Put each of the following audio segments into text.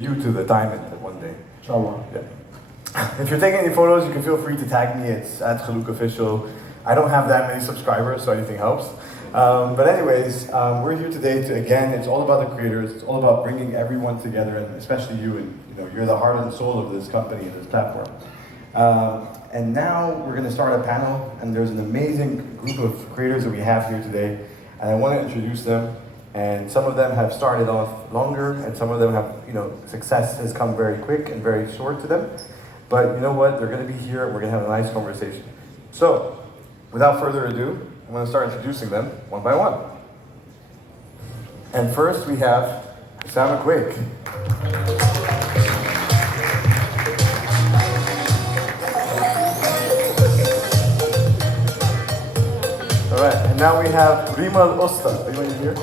you to the diamond one day. Inshallah. Yeah. If you're taking any photos, you can feel free to tag me. It's @KhalukOfficial. I don't have that many subscribers, so anything helps. But anyways, we're here today to, again, it's all about the creators. It's all about bringing everyone together, and especially you. And you're the heart and soul of this company and this platform. And now we're going to start a panel, and there's an amazing group of creators that we have here today, and I want to introduce them. And some of them have started off longer, and some of them have, success has come very quick and very short to them. But you know what? They're going to be here, and we're going to have a nice conversation. So, without further ado, I'm going to start introducing them one by one. And first, we have Sam McQuake. All right, and now we have Rima Al-Usta. Are you here?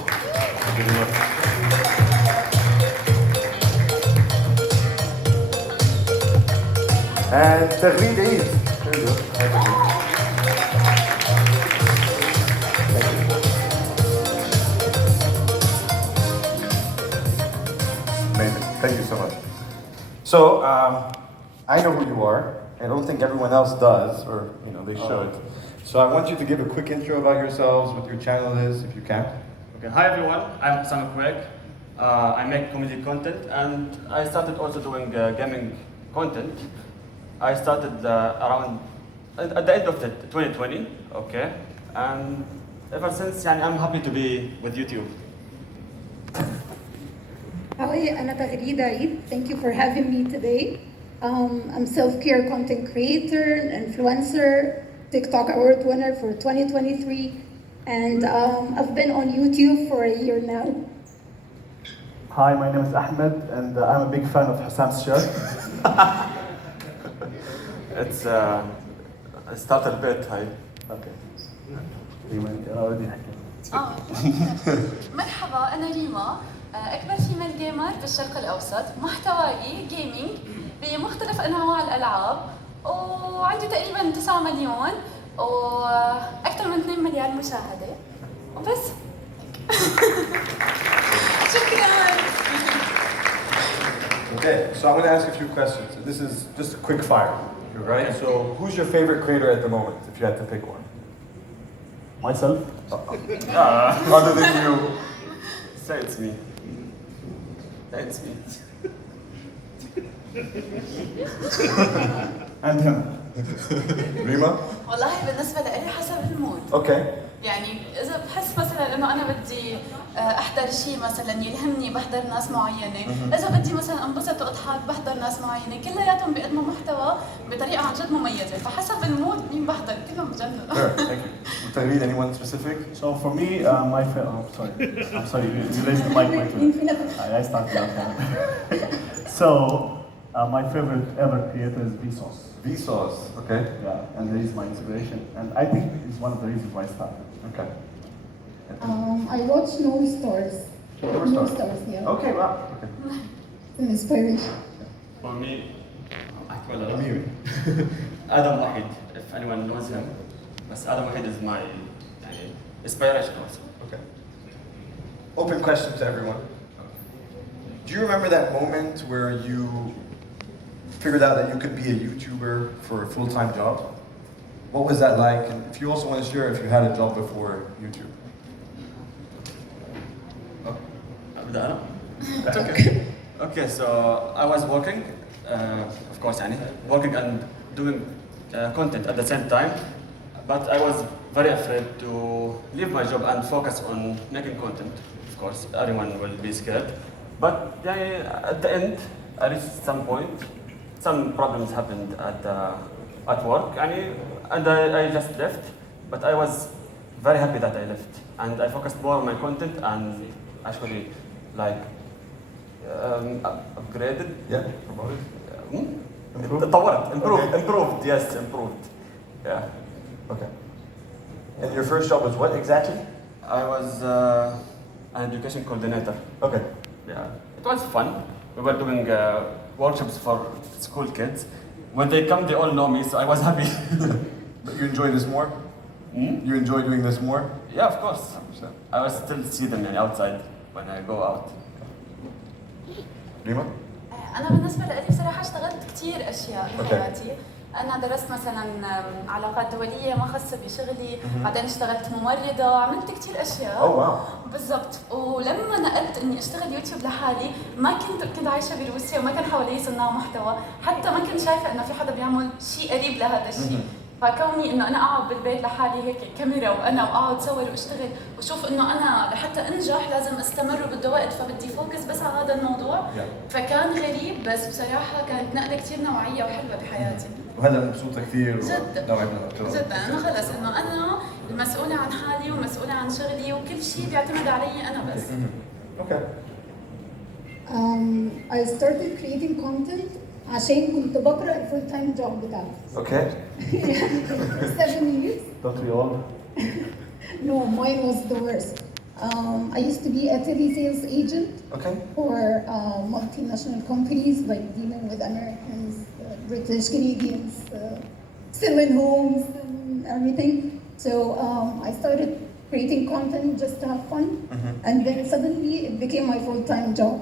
And Tagreed Eid. There you go. Amazing. Thank you so much. So, I know who you are. I don't think everyone else does, or they should. So I want you to give a quick intro about yourselves, what your channel is, if you can. Okay, hi everyone, I'm Sam McQuake. I make comedy content, and I started also doing gaming content. I started around at the end of 2020, okay? And ever since, I'm happy to be with YouTube. Hi, أنا تغريد عيد. Thank you for having me today. I'm self-care content creator, influencer, TikTok award winner for 2023, and I've been on YouTube for a year now. Hi, my name is Ahmed, and I'm a big fan of Hassam's shirt. It's I started a bit high. Okay. أنا already مرحبا أنا ريما أكبر فيميل جيمر بالشرق الأوسط. محتواي جيمنج بمختلف أنواع الألعاب، وعندي تقريبا 9 مليون وأكثر من 2 مليار مشاهدة وبس. شكرا. Okay, so I'm going to ask a few questions. This is just a quick fire, right? So who's your favorite creator at the moment, if you had to pick one? Myself. Other than you. Say it's me. Say it's me. And him. Rima? والله بالنسبة لي حسب المود. Okay. يعني إذا بحس مثلا إنه أنا بدي أحضر شيء مثلا يلهمني بحضر ناس معينة، إذا بدي مثلا أنبسط وأضحك بحضر ناس معينة، كلياتهم بيقدموا محتوى بطريقة عن جد مميزة، فحسب المود مين بحضر كلهم بجنن. Sure, thank you. Tagreed, anyone specific? So for me, my favorite. I'm sorry. You raised the mic way too. I started out. So my favorite ever creator is Vsauce. Vsauce, okay. Yeah, and he's my inspiration, and I think it's one of the reasons why I started. Okay. I watch No Stars. No Stars. Yeah. Okay, wow. Okay. An inspiration. For me, Amir. Adam Wahid, if anyone knows him. But Adam Wahid is my inspiration also. Okay. Open question to everyone. Do you remember that moment where you figured out that you could be a YouTuber for a full-time job? What was that like? And if you also want to share if you had a job before YouTube. It's okay. Okay, so I was working, of course, working and doing content at the same time, but I was very afraid to leave my job and focus on making content. Of course, everyone will be scared. But at the end, I reached some point. Some problems happened at work, and I just left. But I was very happy that I left, and I focused more on my content and actually upgraded. Yeah, promoted. Improved. Yes, improved. Yeah. Okay. And your first job was what exactly? I was an education coordinator. Okay. Yeah, it was fun. We were doing workshops for school kids. When they come, they all know me, so I was happy. But you enjoy this more? You enjoy doing this more? Yeah, of course. 100%. I will still see them outside when I go out. Rima? انا بالنسبه لي بصراحه اشتغلت كثير اشياء بحياتي. انا درست مثلا علاقات دوليه ما خاصه بشغلي، بعدين اشتغلت ممرضه، عملت كثير اشياء. واو. بالضبط. ولما نقلت اني اشتغل يوتيوب لحالي ما كنت عايشه بروسيا وما كان حوالي صناع محتوى، حتى ما كنت شايفه انه في حدا بيعمل شيء قريب لهذا الشيء. فكوني انه انا اقعد بالبيت لحالي هيك كاميرا وانا واقعد صور واشتغل وشوف انه انا لحتى انجح لازم استمر وبده وقت، فبدي فوكس بس على هذا الموضوع. فكان غريب بس بصراحه كانت نقله كثير نوعيه وحلوه بحياتي. وهلا مبسوطه كثير. جدا نوعا ما. جدا. انا خلص انه انا المسؤوله عن حالي ومسؤوله عن شغلي وكل شيء بيعتمد علي انا بس. Okay. I started creating content عشان كنت بقرأ الفول تايم جوب بتاعتي. Okay. 7 years. Don't we all? No, mine was the worst. I used to be a telesales agent Okay. for multinational companies, like dealing with Americans, British, Canadians, selling homes and everything. So I started creating content just to have fun, and then suddenly it became my full-time job.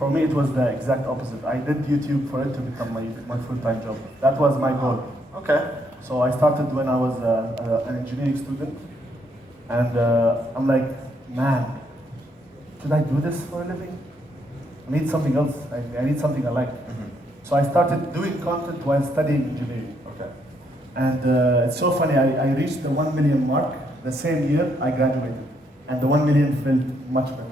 For me, it was the exact opposite. I did YouTube for it to become my full-time job. That was my goal. Okay. So I started when I was an engineering student, and I'm like, man, should I do this for a living? I need something else. I need something I like. So I started doing content while studying engineering. Okay. And it's so funny, I reached the 1 million mark the same year I graduated. And the 1 million felt much better.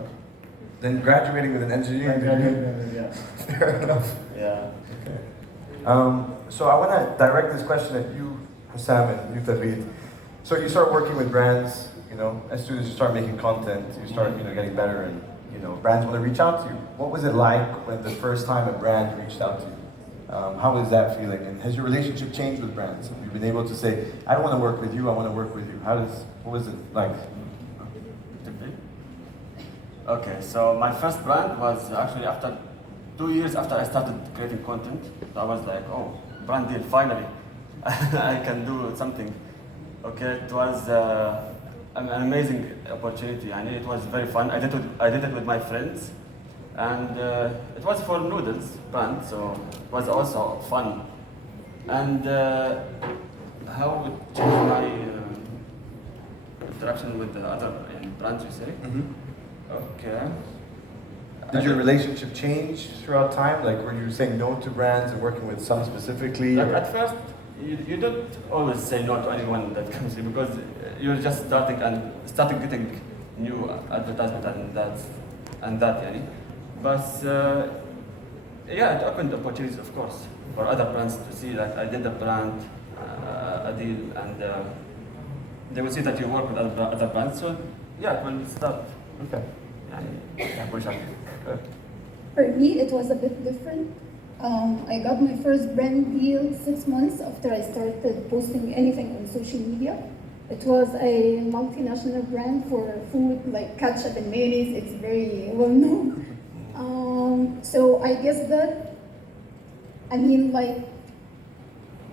Then graduating with an engineering degree. Yeah. Fair enough. Yeah. Okay. So I want to direct this question at you, Hussam and you, Tawhid. So you start working with brands, you know, as soon as you start making content, you start, you know, getting better and, you know, brands want to reach out to you. What was it like when the first time a brand reached out to you? How is that feeling? And has your relationship changed with brands? Have you been able to say, I don't want to work with you, I want to work with you? What was it like? Okay, so my first brand was actually after 2 years after I started creating content. I was like, oh, brand deal, finally. I can do something. Okay, it was an amazing opportunity. I mean, it was very fun. I did it with my friends. And it was for noodles brand, so it was also fun. And how it changed my interaction with the other brands, you say? Okay. Did your relationship change throughout time? Like, were you saying no to brands and working with some specifically? Like at first, you don't always say no to anyone that comes in because you're just starting getting new advertisement and that, yani. But yeah, it opened opportunities, of course, for other brands to see that I did a brand, a deal, and they will see that you work with other brands. So yeah, it will start. Okay. Yeah, push on. Okay. For me, it was a bit different. I got my first brand deal 6 months after I started posting anything on social media. It was a multinational brand for food like ketchup and mayonnaise. It's very well known. So I guess that, I mean, like,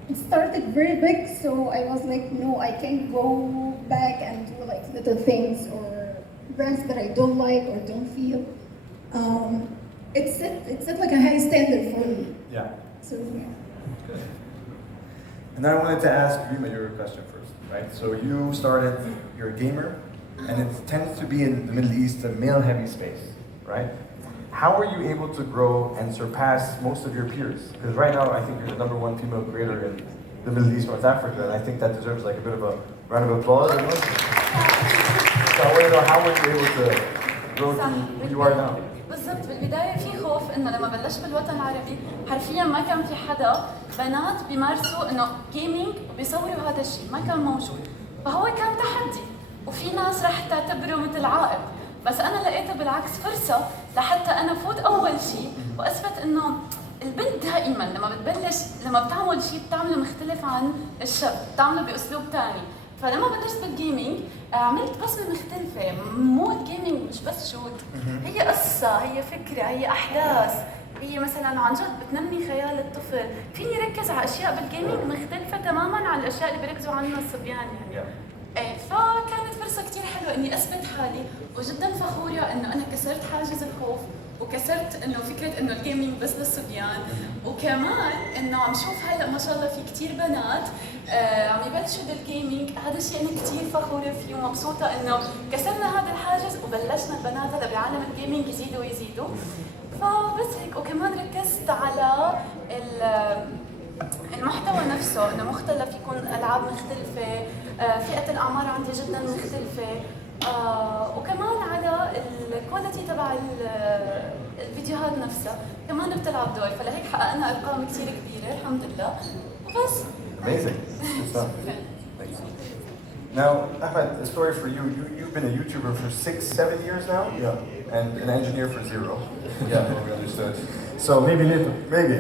it started very big, so I was like, no, I can't go back and do like little things or brands that I don't like or don't feel. It's set like a high standard for me. Yeah. So yeah. Good. And I wanted to ask Rima your question first, right? So you started, you're a gamer, and it tends to be in the Middle East a male-heavy space, right? How are you able to grow and surpass most of your peers? Because right now, I think you're the #1 female creator in the Middle East, North Africa, and I think that deserves like a bit of a round of applause. So I want to know, how were you able to grow to who you are now? بالضبط. بالبداية في خوف إنه لما بلشت بالوطن العربي حرفياً ما كان في حدا بنات بيمارسوا إنه جيمينج وبيصوروا هذا الشيء، ما كان موجود. فهو كان تحدي وفي ناس راح تعتبره مثل عائق، بس أنا لقيته بالعكس فرصة لحتى أنا فوت أول شيء وأثبت إنه البنت دائماً لما بتعمل شيء بتعمله مختلف عن الشاب، بتعمله بأسلوب ثاني. فلما بلشت بالجيمينج عملت بصمة مختلفة، مو الجيمينج مش بس شوت، هي قصة، هي فكرة، هي أحداث، هي مثلا عن جد بتنمي خيال الطفل، فيني ركز على أشياء بالجيمينج مختلفة تماماً عن الأشياء اللي بيركزوا عنها الصبيان يعني. إيه، فكانت فرصة كتير حلوة إني أثبت حالي، وجداً فخورة إنه أنا كسرت حاجز الخوف وكسرت انه فكره انه الجيمنج بس للصبيان، وكمان انه عم شوف هلا ما شاء الله في كثير بنات عم يبلشوا بالجيمنج. هذا الشيء انا كثير فخوره فيه ومبسوطه انه كسرنا هذا الحاجز وبلشنا البنات هلا بعالم الجيمنج يزيدوا ويزيدوا. فبس هيك. وكمان ركزت على المحتوى نفسه، انه مختلف، يكون العاب مختلفه، فئه الاعمار عندي جدا مختلفه، وكمان على الكواليتي تبع الفيديوهات نفسها كمان بتلعب دور. فلهيك حققنا ارقام كثير كبيره الحمد لله. وبس. Amazing. Good stuff. Thanks. Now, Ahmed, a story for you. You've been a YouTuber for 6-7 years now? Yeah. And an engineer for 0. Yeah, we understood. So Maybe later. Maybe.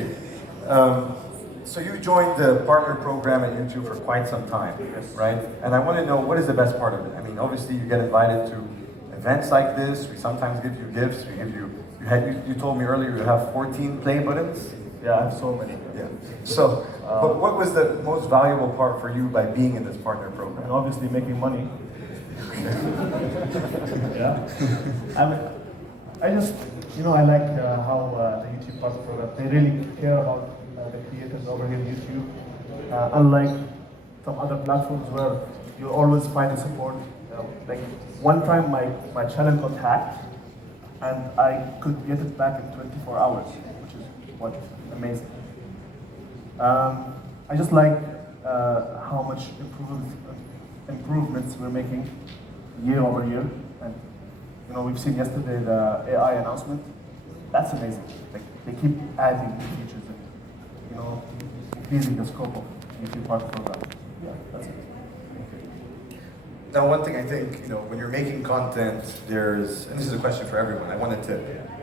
So you joined the partner program at YouTube for quite some time, right? And I want to know, what is the best part of it? I mean, obviously you get invited to events like this. We sometimes give you gifts. We give you, you told me earlier you have 14 play buttons. Yeah, I have so many. Yeah. So, but what was the most valuable part for you by being in this partner And program? obviously making money. Yeah. I just, I like how the YouTube partner program, they really care about the creators over here on YouTube. Unlike some other platforms where you always find the support. Like one time my channel got hacked and I could get it back in 24 hours, which is amazing. I just like how much improvements we're making year over year. And we've seen yesterday the AI announcement. That's amazing. Like they keep adding new features and increasing the scope of YouTube partner program. Yeah, that's it. Now, one thing I think, when you're making content, and this is a question for everyone, I want a tip,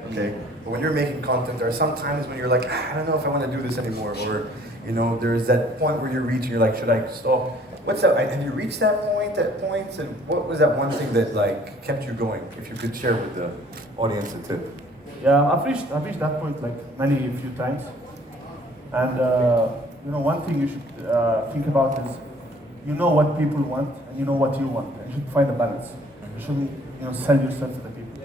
okay? But when you're making content, there are some times when you're like, I don't know if I want to do this anymore, or, there's that point where you reach and you're like, should I stop? What's that, and you reach that point, and what was that one thing that, kept you going? If you could share with the audience a tip. Yeah, I've reached that point a few times. And, one thing you should think about is, you know what people want and you know what you want. And you should find a balance. You shouldn't, sell yourself to the people.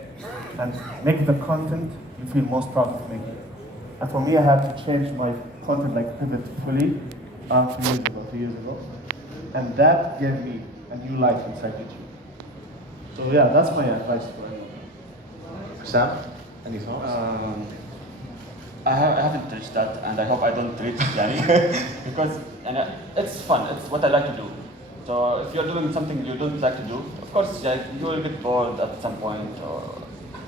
And make the content you feel most proud of making. And for me, I had to change my content pivot fully 2 years ago. And that gave me a new life inside YouTube. So yeah, that's my advice for anyone. Sam, any thoughts? I haven't reached that, and I hope I don't reach it, yani. Because it's fun. It's what I like to do. So if you're doing something you don't like to do, of course, you will get bored at some point.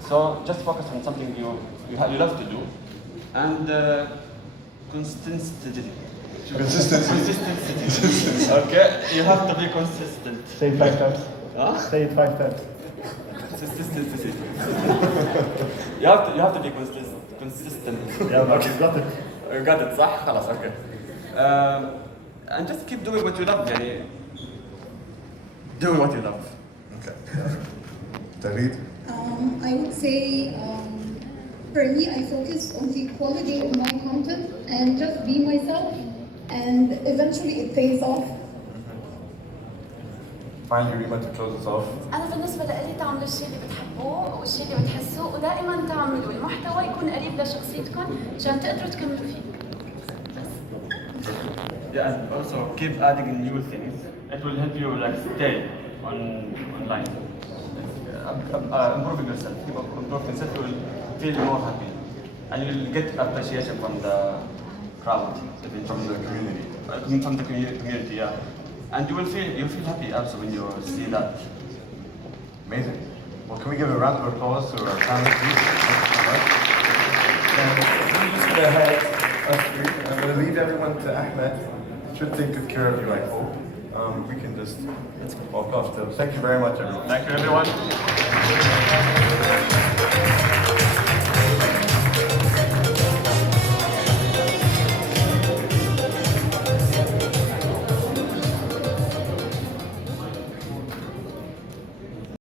So just focus on something you love to do, and consistency. Okay, you have to be consistent. Say it 5 times. Huh? Say it 5 times. Consistency. you have to be consistent. Yeah, but you got it. You got it, صح? خلاص, okay. And just keep doing what you love, يعني. Do what you love. Okay. David? I would say, for me, I focus on the quality of my content and just be myself, and eventually it pays off. Finally, Rima, to close us off. أنا بالنسبة لي تعملوا الشيء اللي بتحبوه والشيء اللي بتحسوه، ودائما تعملوا المحتوى يكون قريب لشخصيتكم عشان تقدروا تكملوا فيه. Yeah, and also keep adding new things. It will help you stay online. Improving yourself. Keep improving yourself. You will feel more happy, and you'll get appreciation from the crowd, From the community. From the community, yeah. And you feel happy also when you see that. Amazing. Well, can we give a round of applause to our panel, please? And just to head us through, I'm going to leave everyone to Ahmed. Should take good care of you, I hope. We can just walk off. So thank you very much, everyone. Thank you, everyone.